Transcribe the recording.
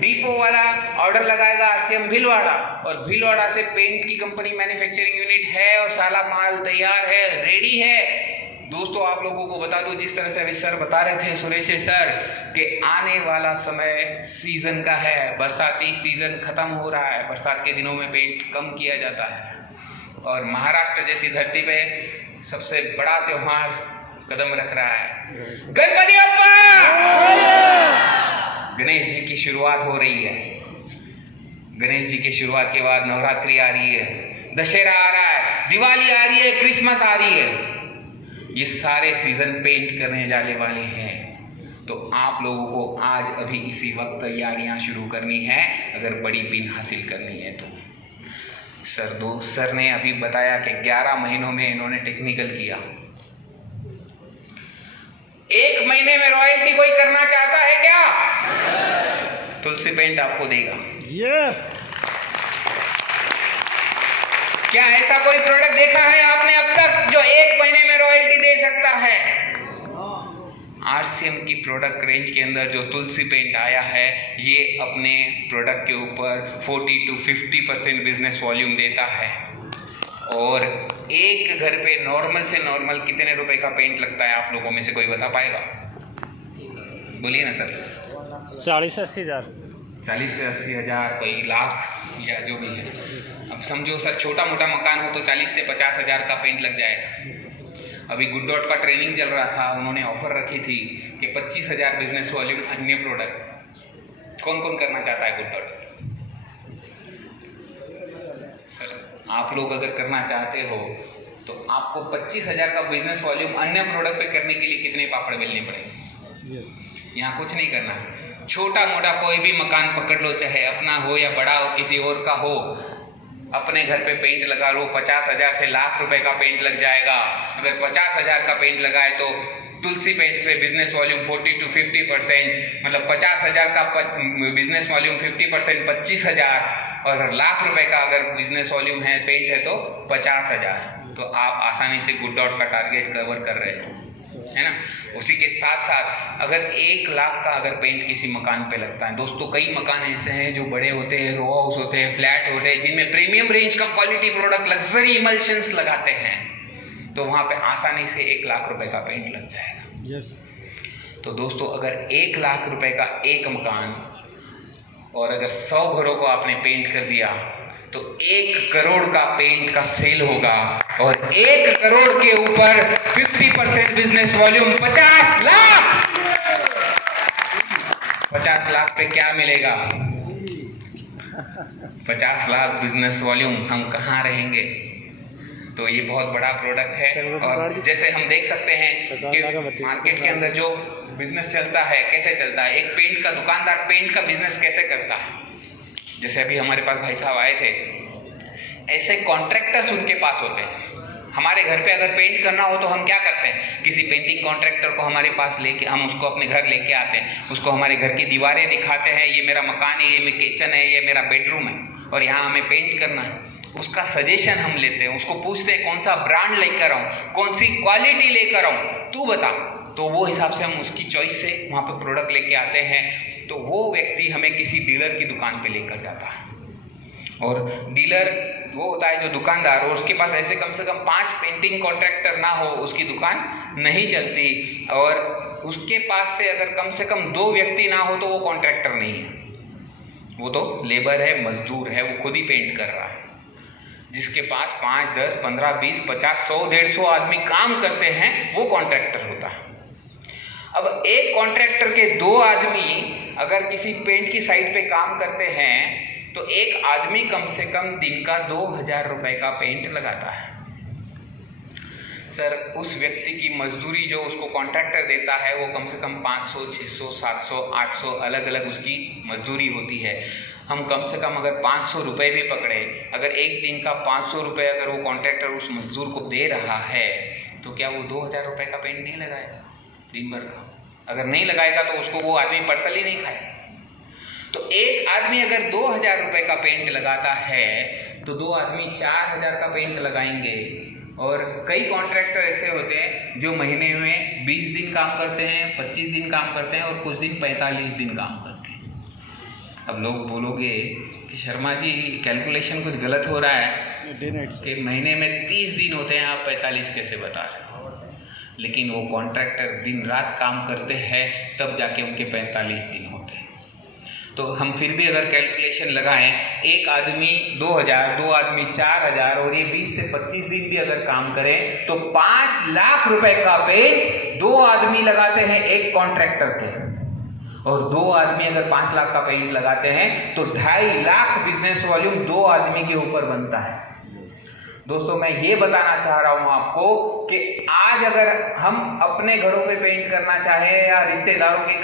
Depot वाला order लगाएगा RCM Bhilwara, और भीलवाड़ा से पेंट की कंपनी मैन्युफैक्चरिंग यूनिट है और सारा माल तैयार है, रेडी है। दोस्तों आप लोगों को बता दूं, जिस तरह से अभी सर बता रहे थे, सुरेश सर, कि आने वाला समय सीजन का है, बरसाती सीजन खत्म हो रहा है, बरसात के दिनों में पेंट कम किया जाता है, और महाराष्ट्र जैसी धरती पे सबसे बड़ा त्योहार कदम रख रहा है, गणपति बप्पा। गणेश जी की शुरुआत हो रही है, गणेश जी की शुरुआत के बाद नवरात्रि आ रही है, दशहरा आ रहा है, दिवाली आ रही है, क्रिसमस आ रही है, ये सारे सीजन पेंट करने जाने वाले हैं। तो आप लोगों को आज अभी इसी वक्त तैयारियां शुरू करनी है अगर बड़ी पिन हासिल करनी है तो। सर ने अभी बताया कि 11 महीनों में इन्होंने टेक्निकल किया। 1 महीने में रॉयल्टी कोई करना चाहता है क्या? तुलसी पेंट आपको देगा। यस। क्या ऐसा कोई प्रोडक्ट देखा है आपने अब तक जो 1 महीने में रॉयल्टी दे सकता है? आरसीएम की प्रोडक्ट रेंज के अंदर जो तुलसी पेंट आया है, ये अपने प्रोडक्ट के ऊपर 40 to 50% बिजनेस वॉल्यूम देता है। और एक घर पे नॉर्मल से नॉर्मल कितने रुपए का पेंट लगता है, आप लोगों में से कोई बता पाएगा? बोलिए ना सर। 40 से 80 हज़ार। 40 से 80 हज़ार, कोई लाख या जो भी है। अब समझो सर, छोटा मोटा मकान हो तो 40 से 50 हज़ार का पेंट लग जाएगा। अभी गुड डॉट का ट्रेनिंग चल रहा था, उन्होंने ऑफर रखी थी कि 25,000 बिजनेस वॉल्यूम अन्य प्रोडक्ट। कौन कौन करना चाहता है गुड डॉट? सर आप लोग अगर करना चाहते हो तो आपको 25,000 का बिजनेस वॉल्यूम अन्य प्रोडक्ट पे करने के लिए कितने पापड़ बेलने पड़ेंगे? यहाँ कुछ नहीं करना, छोटा मोटा कोई भी मकान पकड़ लो, चाहे अपना हो या बड़ा हो, किसी और का हो, अपने घर पे पेंट लगा लो, 50,000 से लाख रुपए का पेंट लग जाएगा। अगर 50,000 का पेंट लगाए तो तुलसी पेंट से बिजनेस वॉल्यूम 40 to 50%, मतलब 50,000 का बिजनेस वॉल्यूम 50%, 25,000, और लाख रुपए का अगर बिजनेस वॉल्यूम है पेंट है तो 50,000। तो आप आसानी से गुड डॉट का टारगेट कवर कर रहे हो, है ना। उसी के साथ साथ अगर 1 लाख का अगर पेंट किसी मकान पे लगता है, दोस्तों कई मकान ऐसे हैं जो बड़े होते हैं, रो हाउस होते हैं, फ्लैट होते हैं, जिनमें प्रीमियम रेंज का क्वालिटी प्रोडक्ट, लग्जरी इमल्शंस लगाते हैं, तो वहां पे आसानी से 1 लाख रुपए का पेंट लग जाएगा। यस। तो दोस्तों अगर 1 लाख रुपए का एक मकान, और अगर 100 घरों को आपने पेंट कर दिया तो 1 करोड़ का पेंट का सेल होगा, और 1 करोड़ के ऊपर 50% बिजनेस वॉल्यूम 50 लाख। 50 लाख पे क्या मिलेगा? 50 लाख बिजनेस वॉल्यूम, हम कहाँ रहेंगे? तो ये बहुत बड़ा प्रोडक्ट है। और जैसे हम देख सकते हैं कि मार्केट के अंदर जो बिजनेस चलता है, कैसे चलता है, एक पेंट का दुकानदार पेंट का बिजनेस कैसे करता है। जैसे अभी हमारे पास भाई साहब आए थे, ऐसे कॉन्ट्रैक्टर्स उनके पास होते हैं। हमारे घर पे अगर पेंट करना हो तो हम क्या करते हैं, किसी पेंटिंग कॉन्ट्रैक्टर को हमारे पास लेके, हम उसको अपने घर लेके आते हैं, उसको हमारे घर की दीवारें दिखाते हैं, ये मेरा मकान है, ये मेरा किचन है, ये मेरा बेडरूम है, और यहाँ हमें पेंट करना है। उसका सजेशन हम लेते हैं, उसको पूछते हैं कौन सा ब्रांड लेकर आऊँ, कौन सी क्वालिटी लेकर आऊँ, तू बता। तो वो हिसाब से हम उसकी चॉइस से वहाँ पे प्रोडक्ट लेके आते हैं। तो वो व्यक्ति हमें किसी डीलर की दुकान पे लेकर जाता है, और डीलर वो होता है जो दुकानदार, और उसके पास ऐसे कम से कम 5 पेंटिंग कॉन्ट्रैक्टर ना हो उसकी दुकान नहीं चलती, और उसके पास से अगर कम से कम 2 व्यक्ति ना हो तो वो कॉन्ट्रैक्टर नहीं है, वो तो लेबर है, मजदूर है, वो खुद ही पेंट कर रहा है। जिसके पास 5, 10, 15, 20, 50, 100, 150 आदमी काम करते हैं वो कॉन्ट्रैक्टर होता है। अब एक कॉन्ट्रैक्टर के 2 आदमी अगर किसी पेंट की साइट पे काम करते हैं तो एक आदमी कम से कम दिन का 2,000 रुपए का पेंट लगाता है। सर उस व्यक्ति की मजदूरी जो उसको कॉन्ट्रैक्टर देता है वो कम से कम 500, 600, 700, 800 अलग अलग उसकी मजदूरी होती है। हम कम से कम अगर 500 रुपये भी पकड़े, अगर एक दिन का 500 रुपये अगर वो कॉन्ट्रैक्टर उस मजदूर को दे रहा है तो क्या वो 2,000 रुपये का पेंट नहीं लगाएगा दिन भर का? अगर नहीं लगाएगा तो उसको वो आदमी पड़तल ही नहीं खाए। तो एक आदमी अगर 2,000 रुपये का पेंट लगाता है तो 2 आदमी 4,000 का पेंट लगाएंगे। और कई कॉन्ट्रैक्टर ऐसे होते हैं जो महीने में 20 दिन काम करते हैं, 25 दिन काम करते हैं और कुछ दिन 45 दिन काम करते हैं। अब लोग बोलोगे कि शर्मा जी कैलकुलेशन कुछ गलत हो रहा है कि महीने में 30 दिन होते हैं, आप 45 कैसे बता रहे हो? लेकिन वो कॉन्ट्रैक्टर दिन रात काम करते हैं तब जाके उनके 45 दिन होते हैं। तो हम फिर भी अगर कैलकुलेशन लगाएं, एक आदमी 2000, 2 आदमी 4000 और ये 20 से 25 दिन भी अगर काम करें तो 5 लाख रुपए का पेंट 2 आदमी लगाते हैं एक कॉन्ट्रैक्टर के, और 2 आदमी अगर 5 लाख का पेंट लगाते हैं तो 2.5 लाख बिजनेस वॉल्यूम 2 आदमी के ऊपर बनता है। दोस्तों मैं ये बताना चाह रहा हूं आपको कि आज अगर हम अपने घरों पे पेंट करना चाहें या रिश्तेदारों के